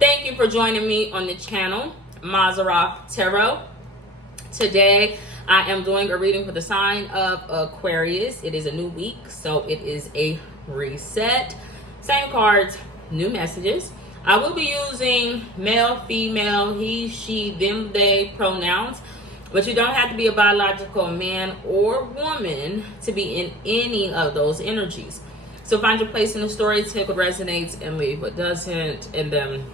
Thank you for joining me on the channel, Mazarov Tarot. Today, I am doing a reading for the sign of Aquarius. It is a new week, so it is a reset. Same cards, new messages. I will be using male, female, he, she, them, they pronouns, but you don't have to be a biological man or woman to be in any of those energies. So find your place in the story, take what resonates and leave what doesn't, and then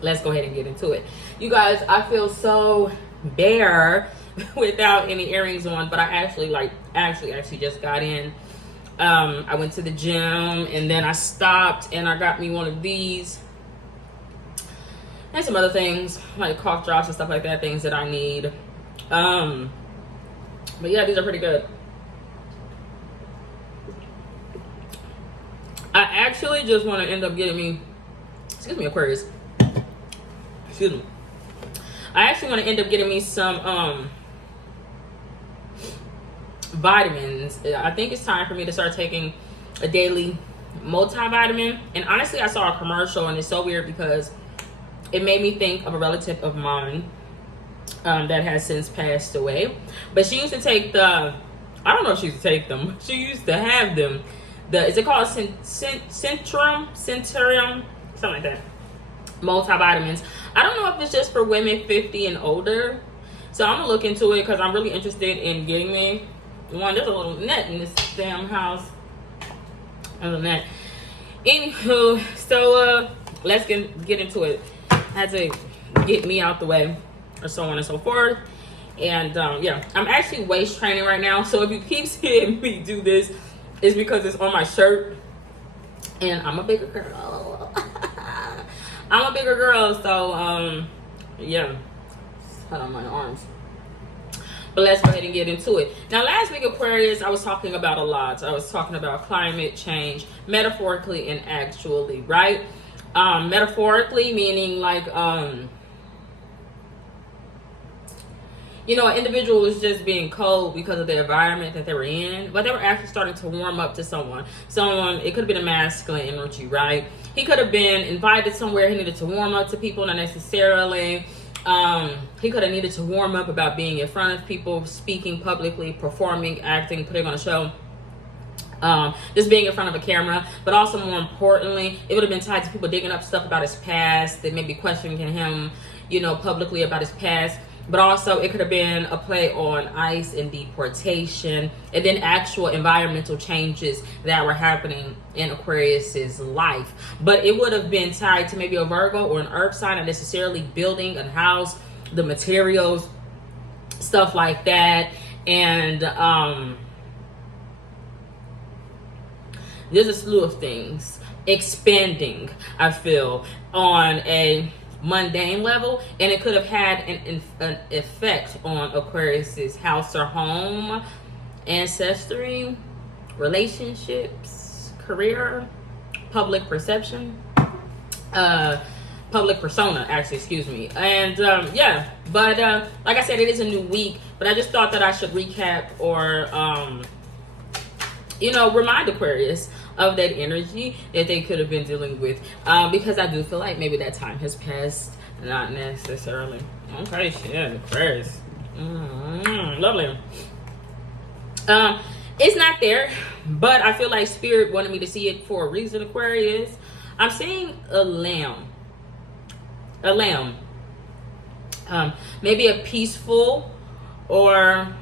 let's go ahead and get into it. You guys, I feel so bare without any earrings on, but I actually just got in. I went to the gym and then I stopped and I got me one of these and some other things like cough drops and stuff like that, things that I need. But yeah, these are pretty good. I actually just want to end up getting me, excuse me, Aquarius. Excuse me. I actually want to end up getting me some vitamins. I think it's time for me to start taking a daily multivitamin. And honestly, I saw a commercial and it's so weird because it made me think of a relative of mine that has since passed away. But she used to take I don't know if she used to take them. She used to have them. Is it called Centurium, something like that. Multivitamins. I don't know if it's just for women 50 and older. So I'm gonna look into it because I'm really interested in getting me one. There's a little net in this damn house. Other than that. Anywho, so let's get into it. I had to get me out the way, or so on and so forth. And yeah, I'm actually waist training right now. So if you keep seeing me do this, it's because it's on my shirt. And I'm a bigger girl. I'm a bigger girl, so yeah. Hold on my arms. But let's go ahead and get into it. Now, last week, Aquarius, I was talking about a lot. I was talking about climate change, metaphorically and actually, right? Metaphorically, meaning like, you know, an individual was just being cold because of the environment that they were in, but they were actually starting to warm up to someone. It could have been a masculine energy, right? He could have been invited somewhere. He needed to warm up to people, not necessarily. He could have needed to warm up about being in front of people, speaking publicly, performing, acting, putting on a show. Just being in front of a camera, but also more importantly, it would have been tied to people digging up stuff about his past. They may be questioning him, you know, publicly about his past. But also it could have been a play on ICE and deportation, and then actual environmental changes that were happening in Aquarius's life. But it would have been tied to maybe a Virgo or an Earth sign, not necessarily building a house, the materials, stuff like that. And there's a slew of things expanding, I feel, on a mundane level, and it could have had an effect on Aquarius's house or home, ancestry, relationships, career, public perception, public persona, actually, excuse me. And yeah, but like I said, it is a new week, but I just thought that I should recap or you know, remind Aquarius of that energy that they could have been dealing with, because I do feel like maybe that time has passed. Not necessarily. Okay, shit, Aquarius. Lovely. It's not there, but I feel like Spirit wanted me to see it for a reason, Aquarius. I'm seeing a lamb. A lamb. Maybe a peaceful or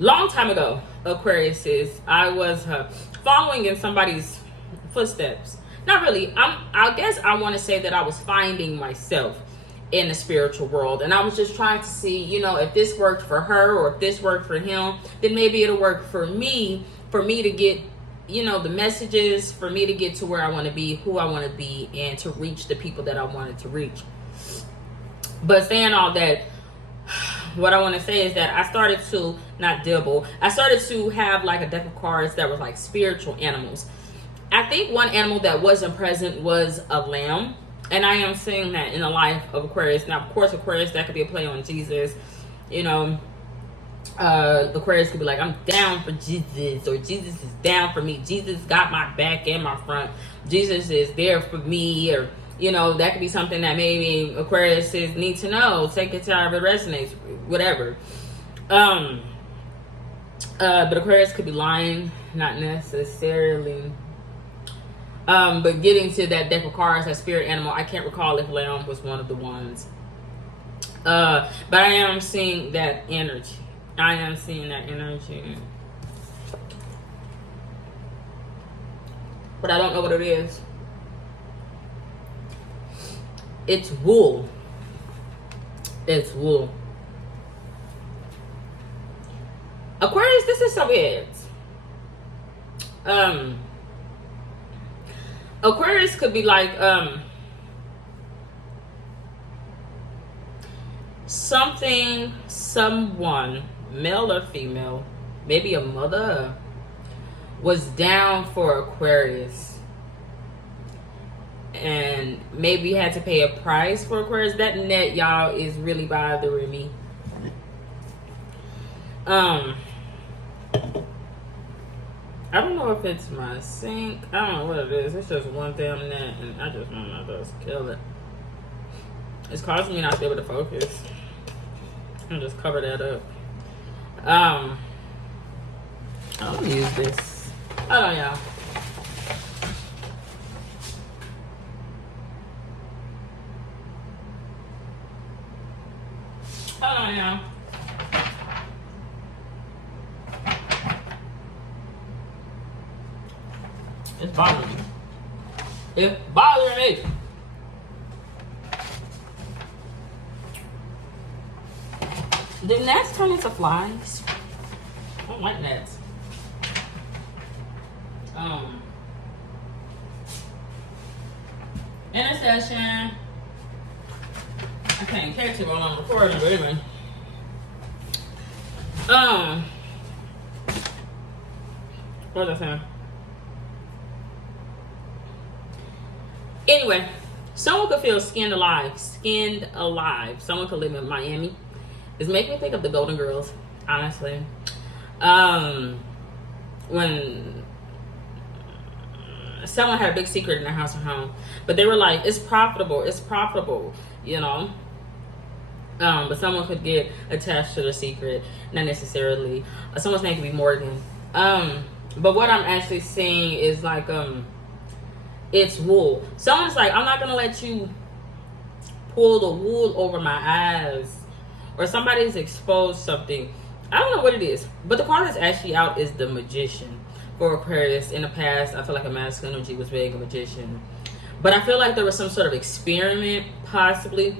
long time ago, Aquarius I was following in somebody's footsteps. Not really. I guess I want to say that I was finding myself in the spiritual world, and I was just trying to see, you know, if this worked for her or if this worked for him, then maybe it'll work for me to get, you know, the messages, for me to get to where I want to be, who I want to be, and to reach the people that I wanted to reach. But saying all that, what I want to say is that I started to not dibble. I started to have like a deck of cards that were like spiritual animals. I think one animal that wasn't present was a lamb. And I am seeing that in the life of Aquarius. Now, of course, Aquarius, that could be a play on Jesus, you know, Aquarius could be like, I'm down for Jesus, or Jesus is down for me. Jesus got my back and my front. Jesus is there for me, or you know, that could be something that maybe Aquarius need to know. Take it to however it resonates, whatever. But Aquarius could be lying, not necessarily. But getting to that deck of cards, that spirit animal, I can't recall if lamb was one of the ones. But I am seeing that energy. I am seeing that energy. But I don't know what it is. It's wool. It's wool. Aquarius, this is so weird. Aquarius could be like someone, male or female, maybe a mother, was down for Aquarius and maybe had to pay a price for Aquarius. That net, y'all, is really bothering me. I don't know if it's my sink. I don't know what it is. It's just one damn net, and I just want to just kill it. It's causing me not to be able to focus. And just cover that up. I'll use this. Hold on, y'all. Hold on, y'all. It's bothering me. It's bothering me. Did gnats turn into flies? I don't like gnats. Intercession. I can't catch it while I'm recording, but anyway. What was I saying? Anyway, someone could feel skinned alive. Skinned alive. Someone could live in Miami. It's making me think of the Golden Girls, honestly. When someone had a big secret in their house or home, but they were like, it's profitable, you know. But someone could get attached to the secret, not necessarily. Someone's name could be Morgan. But what I'm actually seeing is like, it's wool. Someone's like, I'm not gonna let you pull the wool over my eyes, or somebody's exposed something. I don't know what it is, but the card that's actually out is the Magician for Aquarius. In the past, I feel like a masculine energy was being a magician, but I feel like there was some sort of experiment, possibly.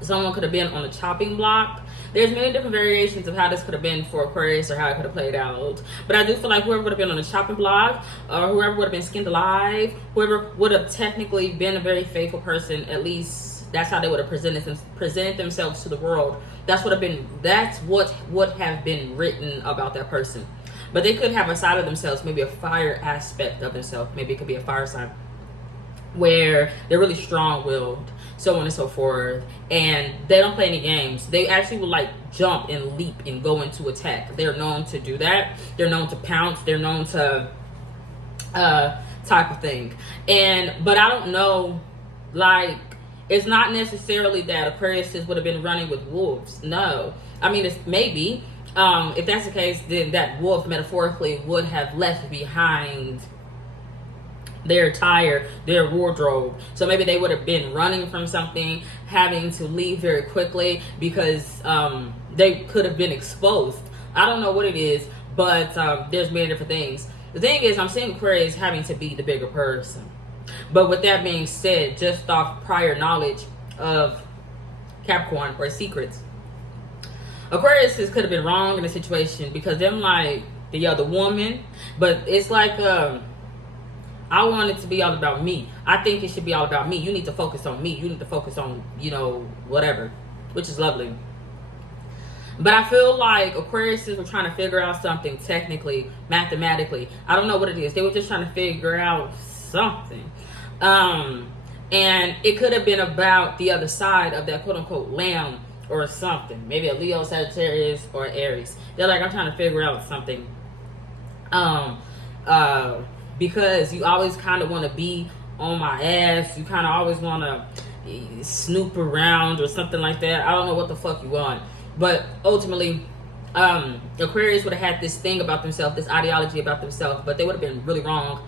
Someone could have been on the chopping block. There's many different variations of how this could have been for Aquarius or how it could have played out. But I do feel like whoever would have been on the chopping block, or whoever would have been skinned alive, whoever would have technically been a very faithful person, at least that's how they would have presented themselves to the world. That's what would have been written about that person. But they could have a side of themselves, maybe a fire aspect of themselves. Maybe it could be a fire sign where they're really strong-willed, so on and so forth, and they don't play any games. They actually will like jump and leap and go into attack. They're known to do that. They're known to pounce. They're known to type of thing. But I don't know, like, it's not necessarily that Aquarius would have been running with wolves. No, I mean, it's maybe if that's the case, then that wolf metaphorically would have left behind their attire, their wardrobe. So maybe they would have been running from something, having to leave very quickly because they could have been exposed. I don't know what it is, but there's many different things. The thing is, I'm seeing Aquarius having to be the bigger person. But with that being said, just off prior knowledge of Capricorn or secrets, Aquarius could have been wrong in a situation because them like the other woman, but it's like I want it to be all about me. I think it should be all about me. You need to focus on me. You need to focus on, whatever, which is lovely. But I feel like Aquariuses were trying to figure out something technically, mathematically. I don't know what it is. They were just trying to figure out something. And it could have been about the other side of that quote-unquote lamb or something. Maybe a Leo, Sagittarius, or Aries. They're like, I'm trying to figure out something. Because you always kind of want to be on my ass. You kind of always want to snoop around or something like that. I don't know what the fuck you want. But ultimately, Aquarius would have had this thing about themselves, this ideology about themselves, but they would have been really wrong.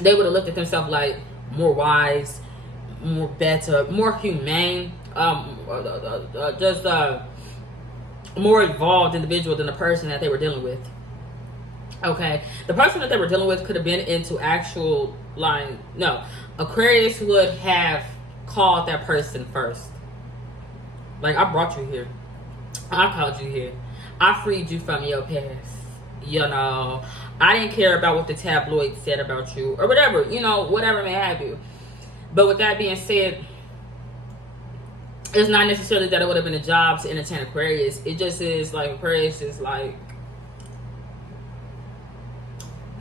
They would have looked at themselves like more wise, more better, more humane, just more evolved individual than the person that they were dealing with. Okay, the person that they were dealing with could have been into actual lying. No, Aquarius would have called that person first. Like, I brought you here. I called you here. I freed you from your past. You know, I didn't care about what the tabloids said about you or whatever, you know, whatever may have you. But with that being said, it's not necessarily that it would have been a job to entertain Aquarius. It just is like, Aquarius is like,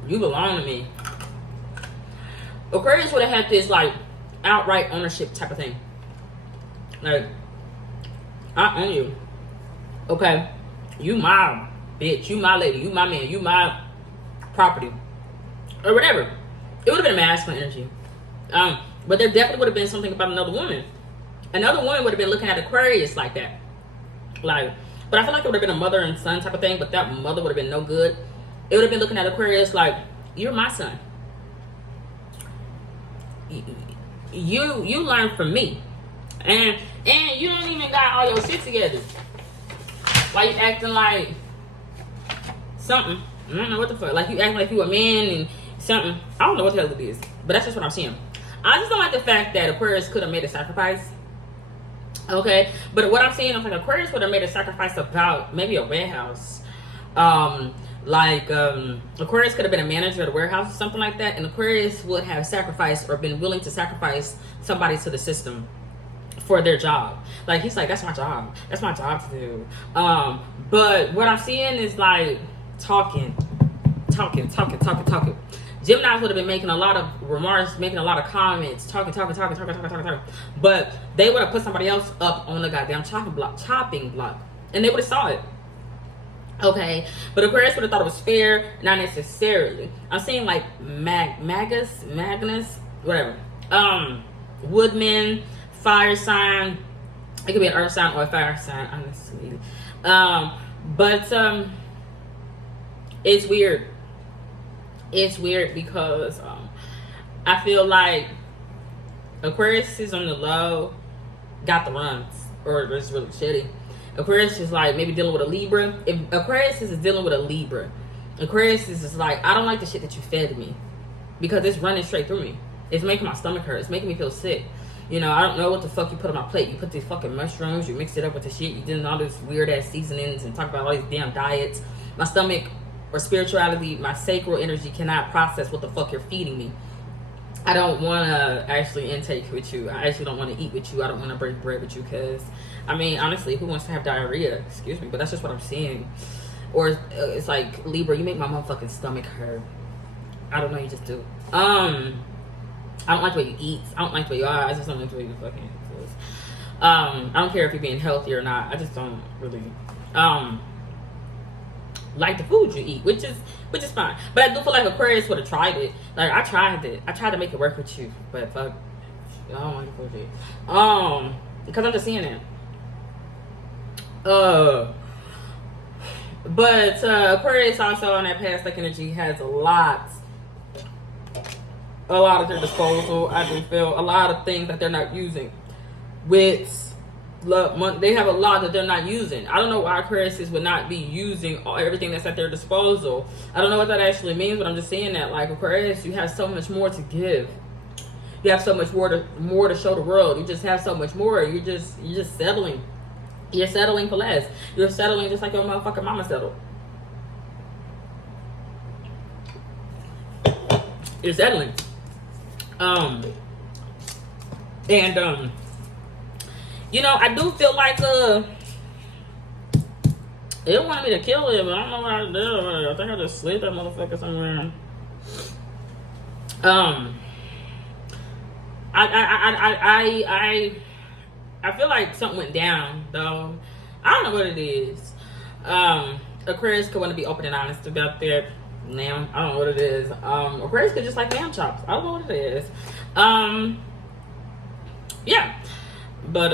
you belong to me. Aquarius would have had this like outright ownership type of thing. Like, I own you. Okay, you my bitch, you my lady, you my man, you my property, or whatever. It would have been a masculine energy. But there definitely would have been something about another woman. Another woman would have been looking at Aquarius like that. Like, but I feel like it would have been a mother and son type of thing, but that mother would have been no good. It would have been looking at Aquarius like, you're my son. You learn from me. And you don't even got all your shit together. Why you acting like something? I don't know what the fuck. Like, you acting like you a man and something. I don't know what the hell it is. But that's just what I'm seeing. I just don't like the fact that Aquarius could have made a sacrifice. Okay? But what I'm seeing, I'm like, Aquarius would have made a sacrifice about maybe a warehouse. Aquarius could have been a manager at a warehouse or something like that. And Aquarius would have sacrificed or been willing to sacrifice somebody to the system for their job. Like, he's like, that's my job. That's my job to do. But what I'm seeing is like talking. Geminis would have been making a lot of remarks, making a lot of comments, talking. But they would have put somebody else up on the goddamn chopping block. And they would have saw it. Okay, but Aquarius would have thought it was fair, not necessarily. I'm seeing like Magnus, whatever. Woodman, fire sign. It could be an earth sign or a fire sign, honestly. But it's weird. It's weird because I feel like Aquarius is on the low, got the runs, or it's really shitty. Aquarius is like maybe dealing with a Libra. If Aquarius is dealing with a Libra, Aquarius is just like, I don't like the shit that you fed me because it's running straight through me. It's making my stomach hurt. It's making me feel sick. You know, I don't know what the fuck you put on my plate. You put these fucking mushrooms, you mix it up with the shit, you did all this weird ass seasonings and talk about all these damn diets. My stomach or spirituality, my sacral energy cannot process what the fuck you're feeding me. I don't want to actually intake with you. I actually don't want to eat with you. I don't want to break bread with you because, I mean, honestly, who wants to have diarrhea? Excuse me, but that's just what I'm seeing. Or it's like, Libra, you make my motherfucking stomach hurt. I don't know, you just do. I don't like the way you eat. I don't like the way you are. I just don't like the way you fucking eat. I don't care if you're being healthy or not. I just don't really like the food you eat, which is fine. But I do feel like Aquarius would have tried it. Like, I tried it. I tried to make it work with you, but fuck, I don't like the food. Because I'm just seeing it. But Aquarius also on that past like energy has a lot at their disposal. I do feel a lot of things that they're not using. They have a lot that they're not using. I don't know why Aquarius would not be using everything that's at their disposal. I don't know what that actually means, but I'm just saying that, like, Aquarius, you have so much more to give. You have so much more to show the world. You just have so much more. You're just settling. You're settling for less. You're settling just like your motherfucking mama settled. You're settling. You know, I do feel like they wanted me to kill him, but I don't know what I did. I think I just slid that motherfucker somewhere. I feel like something went down though. I don't know what it is. Aquarius could want to be open and honest about that. Lamb, I don't know what it is. Aquarius could just like lamb chops. I don't know what it is. Yeah, but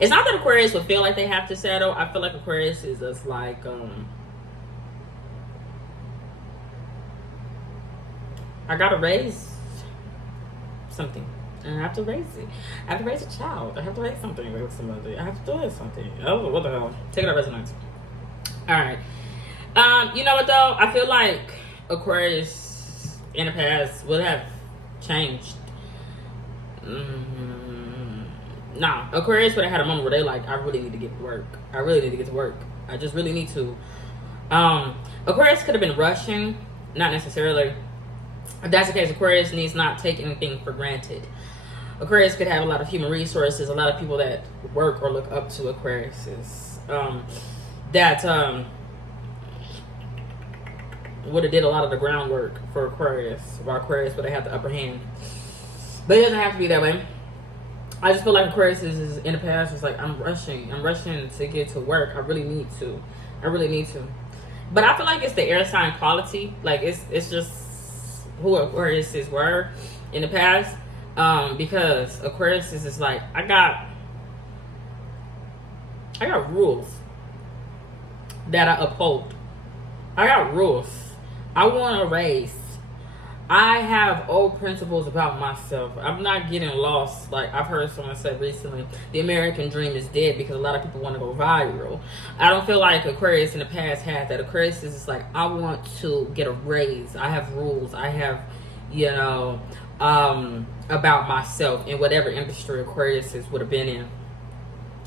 it's not that Aquarius would feel like they have to settle. I feel like Aquarius is just like I gotta raise something. And I have to raise it. I have to raise a child. I have to raise something with somebody. I have to do something. Oh, what the hell? Take it up resonance. Alright. You know what though? I feel like Aquarius in the past would have changed. Nah, Aquarius would have had a moment where they like, I really need to get to work. I really need to get to work. I just really need to. Aquarius could have been rushing. Not necessarily. If that's the case, Aquarius needs not take anything for granted. Aquarius could have a lot of human resources, a lot of people that work or look up to Aquariuses. That would have did a lot of the groundwork for Aquarius, while Aquarius would have had the upper hand. But it doesn't have to be that way. I just feel like Aquarius is in the past was like, I'm rushing to get to work. I really need to. But I feel like it's the air sign quality. Like it's just who Aquariuses were in the past. Because Aquarius is like, I got rules that I uphold. I got rules. I want a race. I have old principles about myself. I'm not getting lost. Like I've heard someone say recently, the American dream is dead because a lot of people want to go viral. I don't feel like Aquarius in the past had that. Aquarius is just like, I want to get a raise. I have rules. I have, about myself in whatever industry Aquarius would have been in.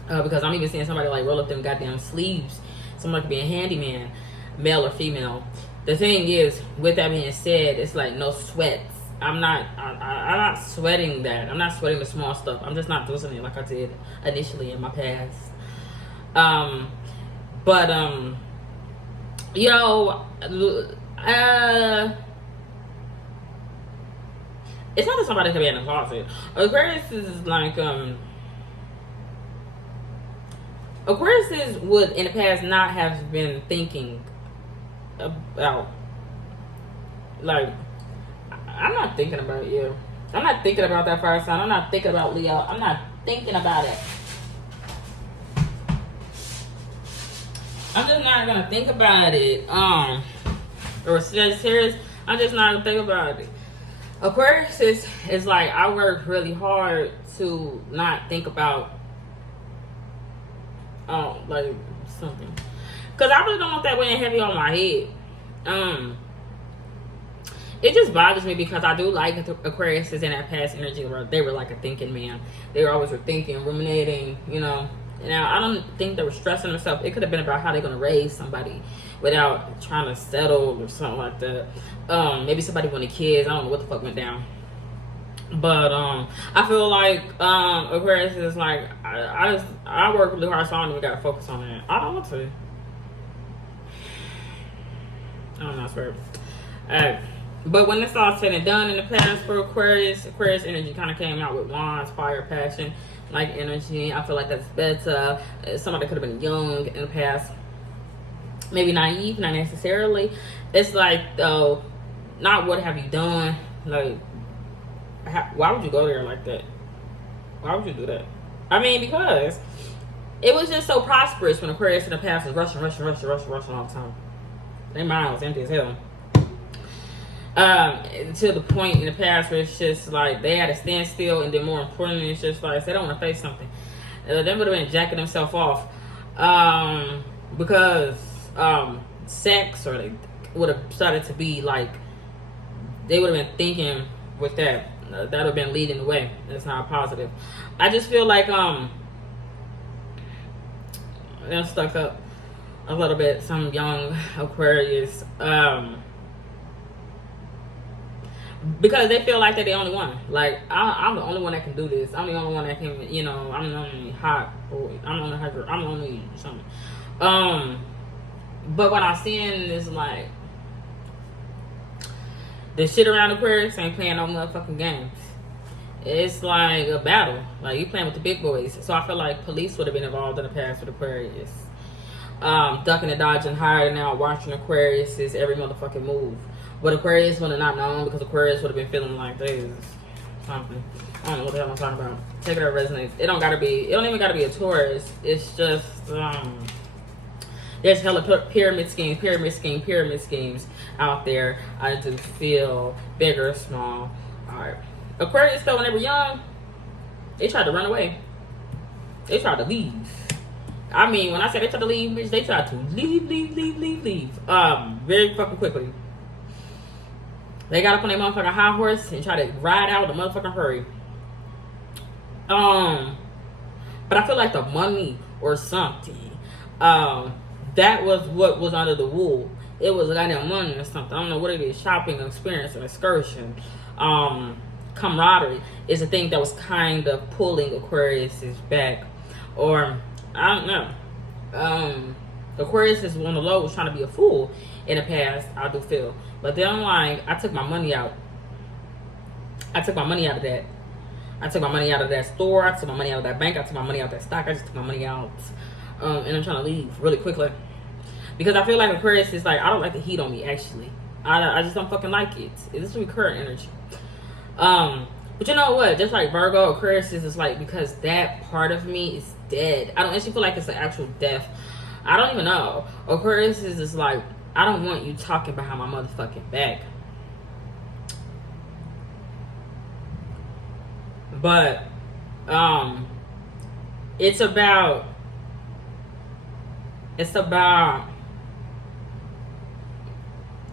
Because I'm even seeing somebody like roll up them goddamn sleeves. Somebody could be a handyman, male or female. The thing is, with that being said, it's like no sweats. I'm not sweating that. I'm not sweating the small stuff. I'm just not doing it like I did initially in my past. It's not that somebody could be in the closet. Aquarius is like, Aquarius would in the past not have been thinking about, like, I'm not thinking about you. I'm not thinking about that fire sign. I'm not thinking about Leo. I'm not thinking about it. I'm just not gonna think about it. Or Sagittarius, I'm just not gonna think about it. Aquarius is like, I work really hard to not think about like something, because I really don't want that weighing heavy on my head. It just bothers me because I do like Aquarius in that past energy where they were like a thinking man. They were always thinking, ruminating, Now I don't think they were stressing themselves. It could have been about how they're gonna raise somebody without trying to settle or something like that. Maybe somebody wanted kids. I don't know what the fuck went down. But I feel like Aquarius is like, I work really hard, so I don't even gotta focus on that. I don't want to. I don't know, I swear. But when it's all said and done in the past for Aquarius energy kind of came out with wands, fire, passion, like energy. I feel like that's better. Somebody could have been young in the past, maybe naive, not necessarily. It's like, though, not what have you done, like, why would you go there like that? Why would you do that? I mean, because it was just so prosperous when Aquarius in the past was rushing all the time. Their mind was empty as hell. To the point in the past where it's just like they had to stand still, and then more importantly, it's just like they don't want to face something. They would have been jacking themselves off because sex, or they would have started to be like, they would have been thinking with that. That would have been leading the way. That's not positive. I just feel like they're stuck up a little bit. Some young Aquarius. Because they feel like they're the only one. Like, I'm the only one that can do this. I'm the only one that can, I'm the only hot boy. I'm the only hot girl. I'm the only something. But what I'm seeing is like, The shit around Aquarius ain't playing no motherfucking games. It's like a battle. Like, you playing with the big boys. So I feel like police would have been involved in the past with Aquarius. Ducking and dodging, hiding out, watching Aquarius is every motherfucking move. But Aquarius would have not known because Aquarius would have been feeling like this. Something. I don't know what the hell I'm talking about. Take it or resonates. It don't even gotta be a Taurus. It's just, there's hella pyramid schemes out there. I do feel big or small. Alright. Aquarius, though, when they were young, they tried to run away. They tried to leave. I mean, when I say they tried to leave, bitch, they tried to leave. Very fucking quickly. They got up on their motherfucking high horse and tried to ride out with a motherfucking hurry. But I feel like the money or something, that was what was under the wool. It was like that money or something. I don't know what it is. Shopping, experience, an excursion. Camaraderie is a thing that was kind of pulling Aquarius's back. Or, I don't know. Aquarius is one of the lows trying to be a fool in the past, I do feel. But then, like, I took my money out. I took my money out of that. I took my money out of that store. I took my money out of that bank. I took my money out of that stock. I just took my money out. And I'm trying to leave really quickly. Because I feel like Aquarius is like, I don't like the heat on me, actually. I just don't fucking like it. It's recurrent energy. But you know what? Just like Virgo, Aquarius is like, because that part of me is dead. I don't actually feel like it's an actual death. I don't even know. Aquarius is just like, I don't want you talking behind my motherfucking back. But, it's about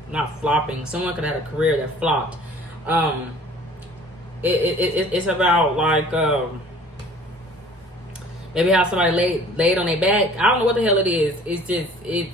not flopping. Someone could have had a career that flopped. It's about like maybe how somebody laid on their back. I don't know what the hell it is. It's just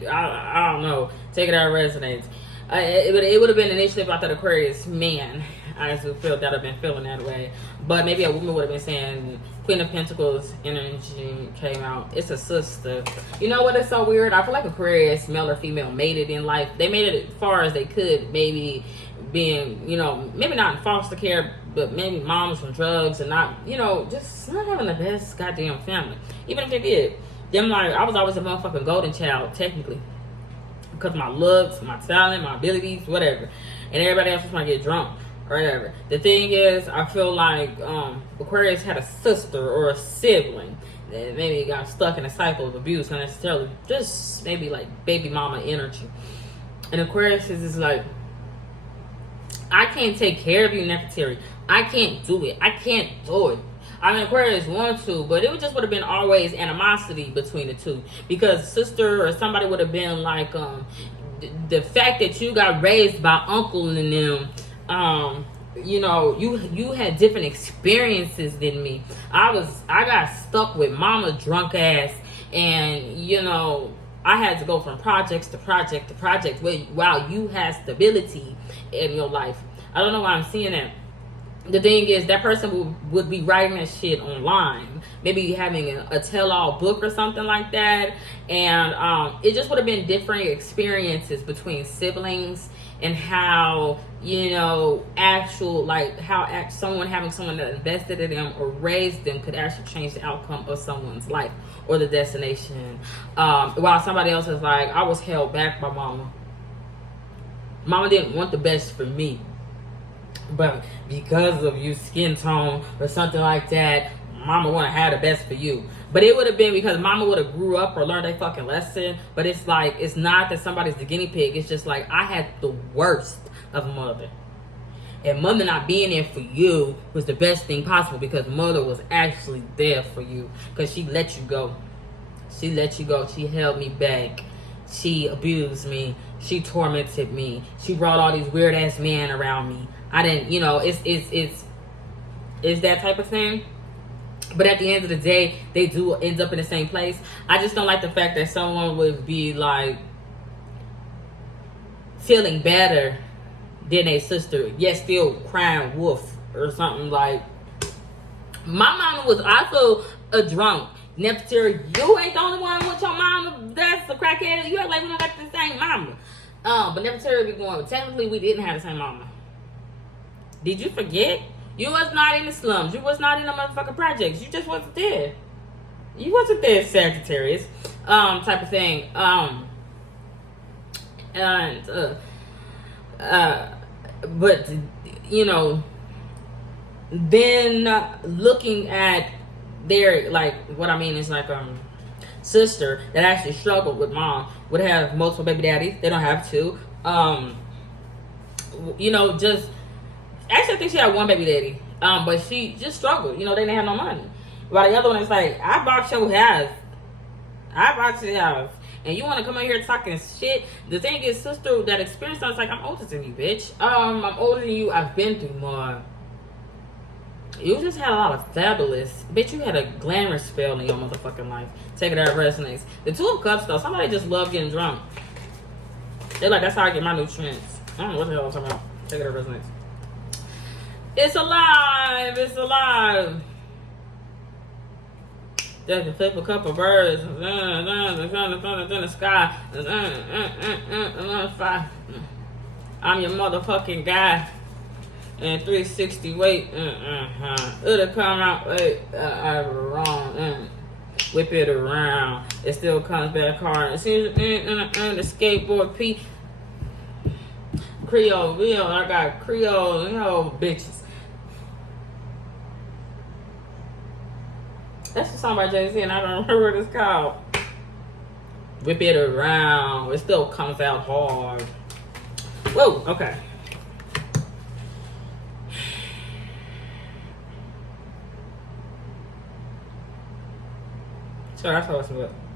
I don't know. Take it out, resonates. It would have been initially about that Aquarius man. I just feel that I've been feeling that way. But maybe a woman would have been saying Queen of Pentacles energy came out. It's a sister. You know what is so weird? I feel like Aquarius, male or female, made it in life. They made it as far as they could. Maybe being, you know, maybe not in foster care, but maybe moms from drugs and not, you know, just not having the best goddamn family. Even if they did. Them like, I was always a motherfucking golden child, technically. Because my looks, my talent, my abilities, whatever. And everybody else was trying to get drunk. Or whatever. The thing is, I feel like Aquarius had a sister or a sibling that maybe got stuck in a cycle of abuse, not necessarily, just maybe like baby mama energy. And Aquarius is just like, I can't take care of you, Nefertari. I can't do it. I can't do it. I mean, Aquarius want to, but it just would have been always animosity between the two. Because sister or somebody would have been like, the fact that you got raised by uncle and them, you know, you had different experiences than me. I got stuck with mama drunk ass, and you know, I had to go from projects to project to project while you had stability in your life. I don't know why I'm seeing that. The thing is, that person would be writing that shit online, maybe having a tell-all book or something like that, and it just would have been different experiences between siblings. And how, you know, actual, like, how someone having someone that invested in them or raised them could actually change the outcome of someone's life or the destination. While somebody else is like, I was held back by mama. Mama didn't want the best for me. But because of your skin tone or something like that, mama want to have the best for you. But it would have been because mama would have grew up or learned a fucking lesson. But it's like, it's not that somebody's the guinea pig. It's just like, I had the worst of mother. And mother not being there for you was the best thing possible, because mother was actually there for you. Because she let you go. She let you go. She held me back. She abused me. She tormented me. She brought all these weird ass men around me. I didn't, you know, it's that type of thing. But at the end of the day, they do end up in the same place. I just don't like the fact that someone would be like feeling better than a sister, yet still crying wolf or something. Like, my mama was also a drunk. Nefertari, you ain't the only one with your mama that's a crackhead. You act like we don't got the same mama. But Nefertari be going, technically we didn't have the same mama. Did you forget? You was not in the slums. You was not in the motherfucking projects. You just wasn't there. You wasn't there, Sagittarius. Type of thing. But you know, then looking at their, like, what I mean is like sister that actually struggled with mom would have multiple baby daddies. They don't have two. You know, just actually I think she had one baby daddy. But she just struggled. You know, they didn't have no money. While the other one is like, I bought your house. I bought your house. And you want to come in here talking shit? The thing is, sister, that experience, I was like, I'm older than you, bitch. I'm older than you. I've been through more. You just had a lot of fabulous. Bitch, you had a glamorous spell in your motherfucking life. Take it out, resonates. The Two of Cups, though, somebody just love getting drunk. They're like, that's how I get my nutrients. I don't know what the hell I'm talking about. Take it out, resonates. It's alive. It's alive. They can flip a couple birds. In the sky. I'm your motherfucking guy. And 360 weight. It'll come out. Wait, wrong. Whip it around. It still comes back hard. It seems the skateboard P. Creole, real. I got Creole, you know, bitches. That's a song by Jay-Z, and I don't remember what it's called. Whip it around. It still comes out hard. Whoa, okay. So that's how it's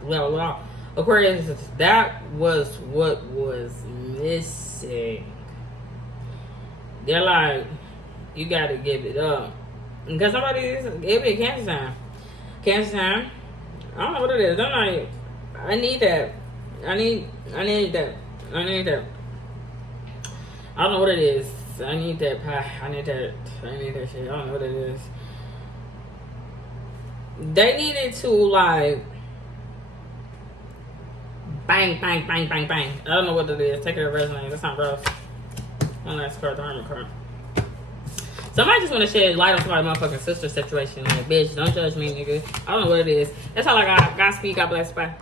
level out. Aquarius, that was what was missing. They're like, you gotta give it up. Because somebody is, it be Cancer time. Cancer time. I don't know what it is. I'm like, I need that. I need that. I need that. I don't know what it is. I need that pie. I need that shit. I don't know what it is. They needed to, like, bang, bang, bang, bang, bang. I don't know what it is. Take it as resume. That's not gross. One last card, the Hermit card. Somebody just want to shed light on somebody's motherfucking sister situation. Like, bitch, don't judge me, nigga. I don't know what it is. That's all I got. Godspeed. God bless. Bye.